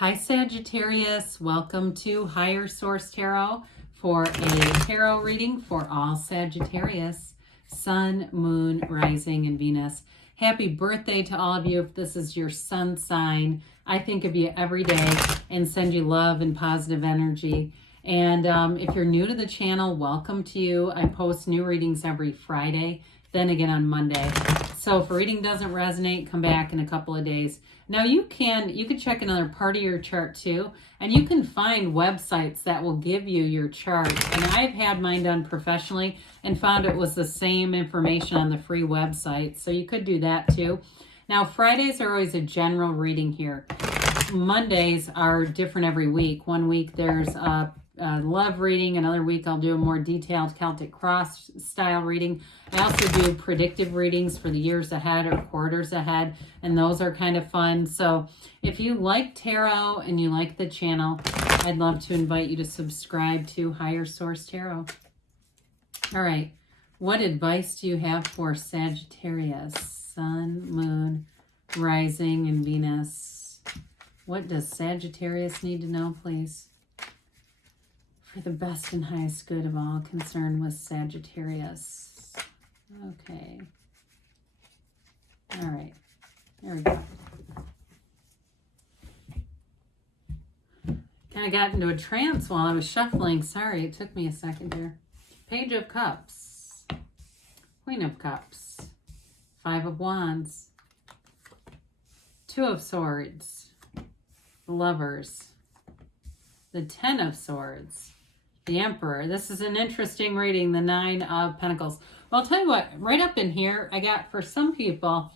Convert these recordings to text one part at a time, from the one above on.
Hi Sagittarius, welcome to Higher Source Tarot for a tarot reading for all Sagittarius, Sun, Moon, Rising, and Venus. Happy birthday to all of you if this is your sun sign. I think of you every day and send you love and positive energy. And if you're new to the channel, welcome to you. I post new readings every Friday, then again on Monday. So if a reading doesn't resonate, come back in a couple of days. Now you can check another part of your chart too, and you can find websites that will give you your chart. And I've had mine done professionally and found it was the same information on the free website. So you could do that too. Now Fridays are always a general reading here. Mondays are different every week. One week there's a love reading. Another week I'll do a more detailed Celtic cross style reading. I also do predictive readings for the years ahead or quarters ahead, and those are kind of fun. So if you like tarot and you like the channel, I'd love to invite you to subscribe to Higher Source Tarot. All right, what advice do you have for Sagittarius, Sun, Moon, Rising, and Venus? What does Sagittarius need to know, please? For the best and highest good of all concerned with Sagittarius. Okay. All right. There we go. Kind of got into a trance while I was shuffling. Sorry, it took me a second here. Page of Cups. Queen of Cups. Five of Wands. Two of Swords. Lovers. The Ten of Swords. The Emperor. This is an interesting reading, the Nine of Pentacles. Well, I'll tell you what, right up in here, I got for some people,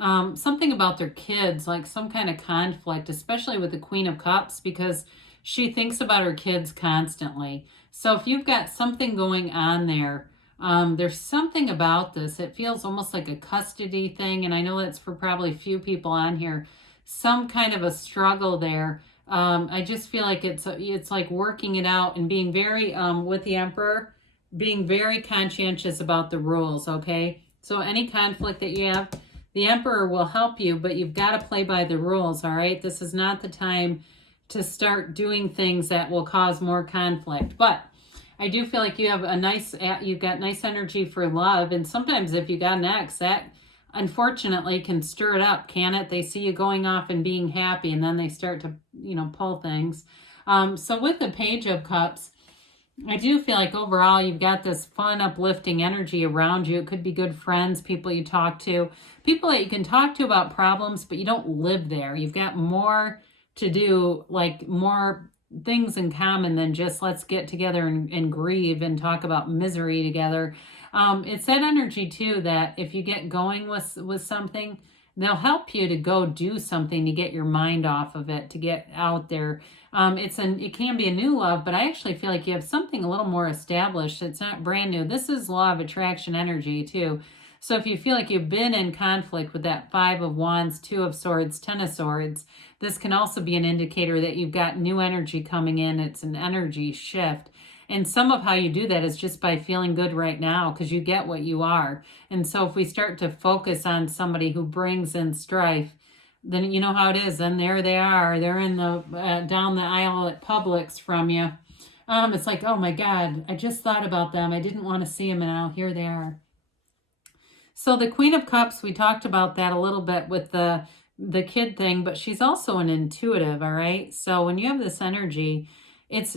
something about their kids, like some kind of conflict, especially with the Queen of Cups, because she thinks about her kids constantly. So if you've got something going on there, there's something about this. It feels almost like a custody thing, and I know that's for probably few people on here. Some kind of a struggle there. I just feel like it's like working it out and being very, with the Emperor, being very conscientious about the rules, okay? So any conflict that you have, the Emperor will help you, but you've got to play by the rules, all right? This is not the time to start doing things that will cause more conflict. But I do feel like you have you've got nice energy for love, and sometimes if you got an ex, that unfortunately can stir it up, can it? They see you going off and being happy, and then they start to, pull things. So with the Page of Cups, I do feel like overall you've got this fun, uplifting energy around you. It could be good friends, people you talk to, people that you can talk to about problems, but you don't live there. You've got more to do, like more things in common than just let's get together and grieve and talk about misery together. It's that energy too that if you get going with something, they'll help you to go do something to get your mind off of it, to get out there. It can be a new love, but I actually feel like you have something a little more established. It's not brand new. This is law of attraction energy too. So if you feel like you've been in conflict with that Five of Wands, Two of Swords, Ten of Swords, this can also be an indicator that you've got new energy coming in. It's an energy shift. And some of how you do that is just by feeling good right now, because you get what you are. And so if we start to focus on somebody who brings in strife, then you know how it is. Then there they are. They're in the down the aisle at Publix from you. It's like, oh my God, I just thought about them. I didn't want to see them, and now here they are. So the Queen of Cups, we talked about that a little bit with the kid thing, but she's also an intuitive, all right? So when you have this energy,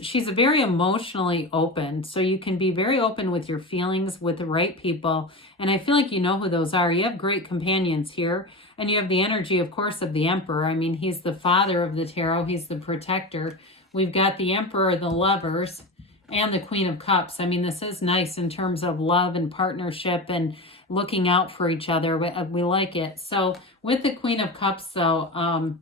she's very emotionally open. So you can be very open with your feelings with the right people. And I feel like you know who those are. You have great companions here. And you have the energy, of course, of the Emperor. I mean, he's the father of the tarot. He's the protector. We've got the Emperor, the Lovers, and the Queen of Cups. I mean, this is nice in terms of love and partnership and looking out for each other. We like it. So with the Queen of Cups, though,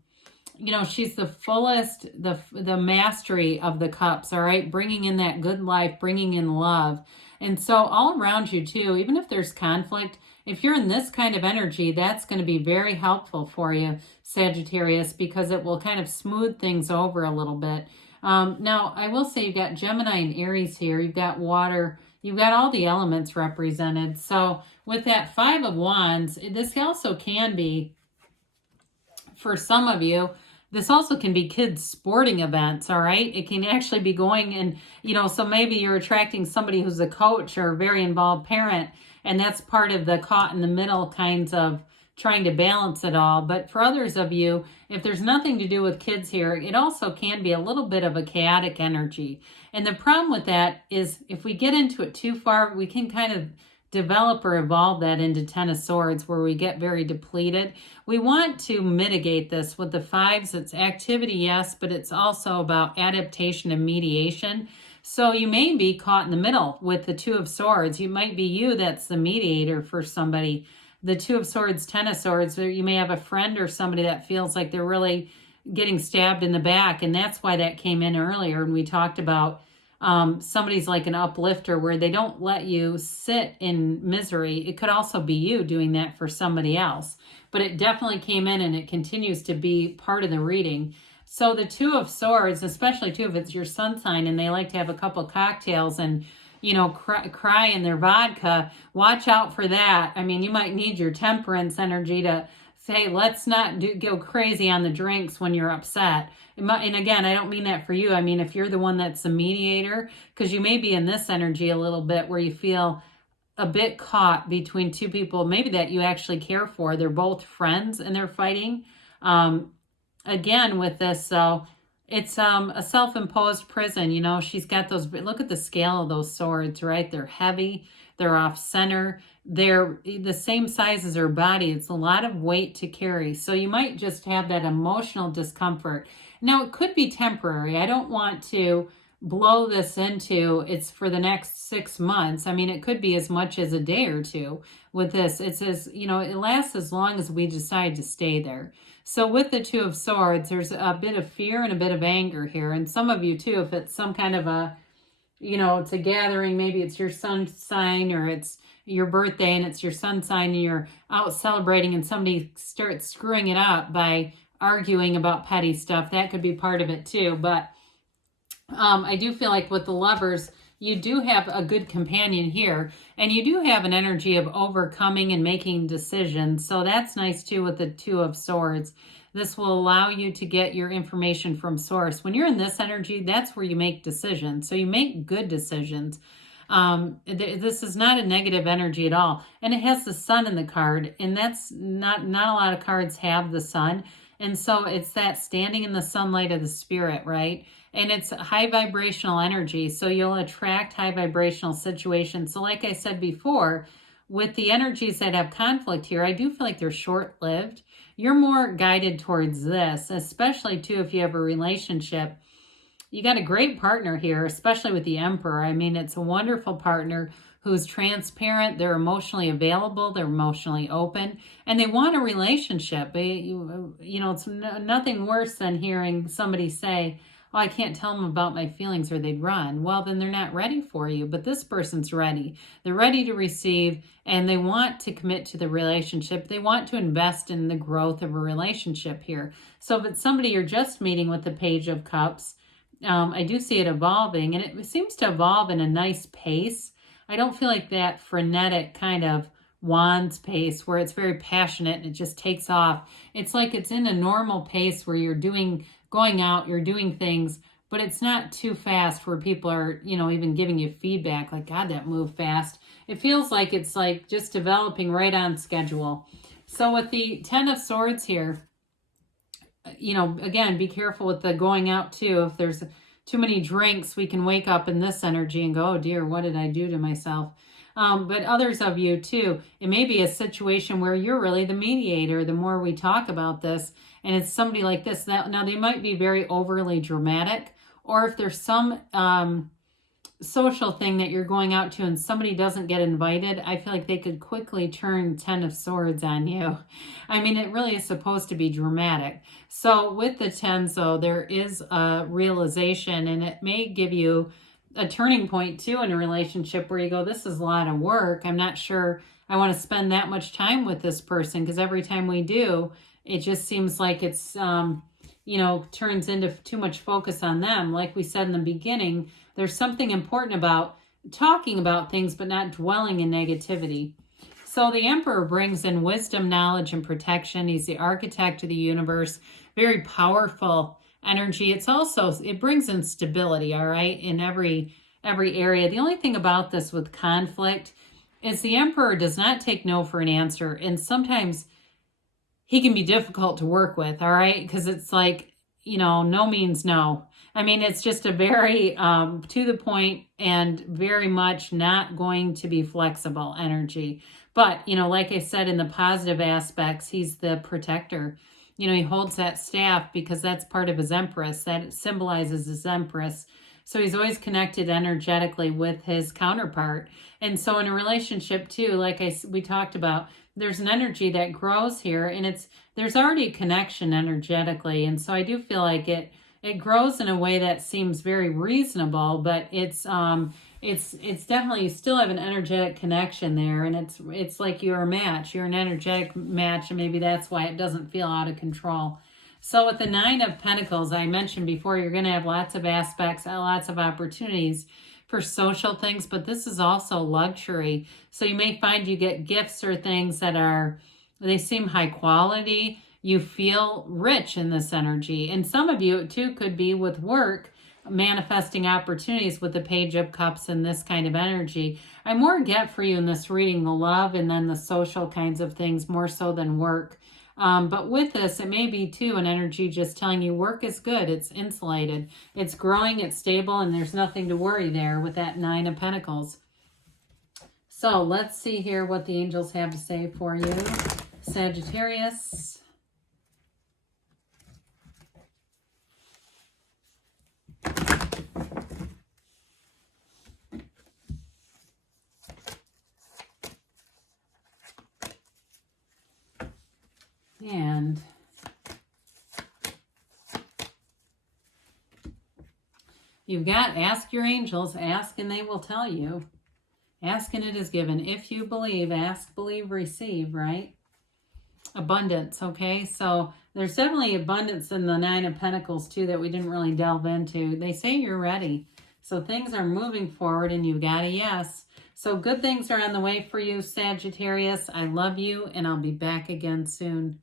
she's the fullest, the mastery of the cups, all right? Bringing in that good life, bringing in love. And so all around you too, even if there's conflict, if you're in this kind of energy, that's going to be very helpful for you, Sagittarius, because it will kind of smooth things over a little bit. Now, I will say you've got Gemini and Aries here. You've got water. You've got all the elements represented. So with that Five of Wands, this also can be, for some of you, This also can be kids' sporting events, all right? It can actually be going and, so maybe you're attracting somebody who's a coach or a very involved parent, and that's part of the caught in the middle kinds of trying to balance it all. But for others of you, if there's nothing to do with kids here, it also can be a little bit of a chaotic energy. And the problem with that is if we get into it too far, we can kind of develop or evolve that into Ten of Swords where we get very depleted. We want to mitigate this with the fives. It's activity, yes, but it's also about adaptation and mediation. So you may be caught in the middle with the Two of Swords. You might be you that's the mediator for somebody. The Two of Swords, Ten of Swords, you may have a friend or somebody that feels like they're really getting stabbed in the back. And that's why that came in earlier. And we talked about somebody's like an uplifter where they don't let you sit in misery. It could also be you doing that for somebody else. But it definitely came in and it continues to be part of the reading. So the Two of Swords, especially too if it's your sun sign and they like to have a couple cocktails and cry in their vodka, watch out for that. I mean, you might need your temperance energy to say, let's not go crazy on the drinks when you're upset. And again, I don't mean that for you. I mean, if you're the one that's the mediator, because you may be in this energy a little bit where you feel a bit caught between two people, maybe that you actually care for. They're both friends and they're fighting. Again, with this, so it's a self-imposed prison. She's got those, look at the scale of those swords, right? They're heavy, they're off center, they're the same size as her body. It's a lot of weight to carry. So you might just have that emotional discomfort. Now, it could be temporary. I don't want to blow this into it's for the next 6 months. I mean, it could be as much as a day or two with this. It says, it lasts as long as we decide to stay there. So with the Two of Swords, there's a bit of fear and a bit of anger here. And some of you too, if it's some kind of a, it's a gathering, maybe it's your sun sign or it's your birthday and it's your sun sign and you're out celebrating and somebody starts screwing it up by arguing about petty stuff. That could be part of it too. But I do feel like with the Lovers, you do have a good companion here, and you do have an energy of overcoming and making decisions. So that's nice too with the Two of Swords. This will allow you to get your information from source. When you're in this energy, that's where you make decisions. So you make good decisions. This is not a negative energy at all. And it has the Sun in the card, and that's not a lot of cards have the Sun. And so it's that standing in the sunlight of the spirit, right? And it's high vibrational energy. So you'll attract high vibrational situations. So like I said before, with the energies that have conflict here, I do feel like they're short-lived. You're more guided towards this, especially too if you have a relationship. You got a great partner here, especially with the Emperor. I mean, it's a wonderful partner who's transparent, they're emotionally available, they're emotionally open, and they want a relationship. It's nothing worse than hearing somebody say, oh, I can't tell them about my feelings or they'd run. Well, then they're not ready for you, but this person's ready. They're ready to receive, and they want to commit to the relationship. They want to invest in the growth of a relationship here. So if it's somebody you're just meeting with the Page of Cups, I do see it evolving, and it seems to evolve in a nice pace. I don't feel like that frenetic kind of Wands pace where it's very passionate and it just takes off. It's like it's in a normal pace where you're going out, you're doing things, but it's not too fast where people are, even giving you feedback like, God, that moved fast. It feels like it's like just developing right on schedule. So with the Ten of Swords here, again, be careful with the going out too. If there's too many drinks, we can wake up in this energy and go, oh dear, what did I do to myself? But others of you too, it may be a situation where you're really the mediator the more we talk about this, and it's somebody like this. Now they might be very overly dramatic, or if there's some social thing that you're going out to and somebody doesn't get invited, I feel like they could quickly turn Ten of Swords on you. I mean, it really is supposed to be dramatic. So with the tens, though, there is a realization, and it may give you a turning point too in a relationship where you go, this is a lot of work. I'm not sure I want to spend that much time with this person, because every time we do, it just seems like it's, turns into too much focus on them. Like we said in the beginning, there's something important about talking about things, but not dwelling in negativity. So the Emperor brings in wisdom, knowledge, and protection. He's the architect of the universe. very powerful energy. It's also, it brings in stability, all right, in every area. The only thing about this with conflict is the Emperor does not take no for an answer. And sometimes he can be difficult to work with, all right? Because it's like, you know, no means no. I mean, it's just a very to the point and very much not going to be flexible energy. But, you know, like I said, in the positive aspects, he's the protector. You know, he holds that staff because that's part of his Empress. That symbolizes his Empress. So he's always connected energetically with his counterpart. And so in a relationship too, like we talked about, there's an energy that grows here, and there's already a connection energetically. And so I do feel like it grows in a way that seems very reasonable, but it's definitely, you still have an energetic connection there, and it's like you're a match. You're an energetic match, and maybe that's why it doesn't feel out of control. So with the Nine of Pentacles, I mentioned before, you're going to have lots of aspects, lots of opportunities for social things, but this is also luxury. So you may find you get gifts or things that they seem high quality. You feel rich in this energy. And some of you too could be with work, manifesting opportunities with the Page of Cups and this kind of energy. I more get for you in this reading the love and then the social kinds of things more so than work. But with this, it may be too an energy just telling you work is good. It's insulated. It's growing. It's stable. And there's nothing to worry there with that Nine of Pentacles. So let's see here what the angels have to say for you. Sagittarius. And you've got ask your angels, ask and they will tell you. Ask and it is given. If you believe, ask, believe, receive, right? Abundance, okay? So there's definitely abundance in the Nine of Pentacles too that we didn't really delve into. They say you're ready. So things are moving forward and you got a yes. So good things are on the way for you, Sagittarius. I love you and I'll be back again soon.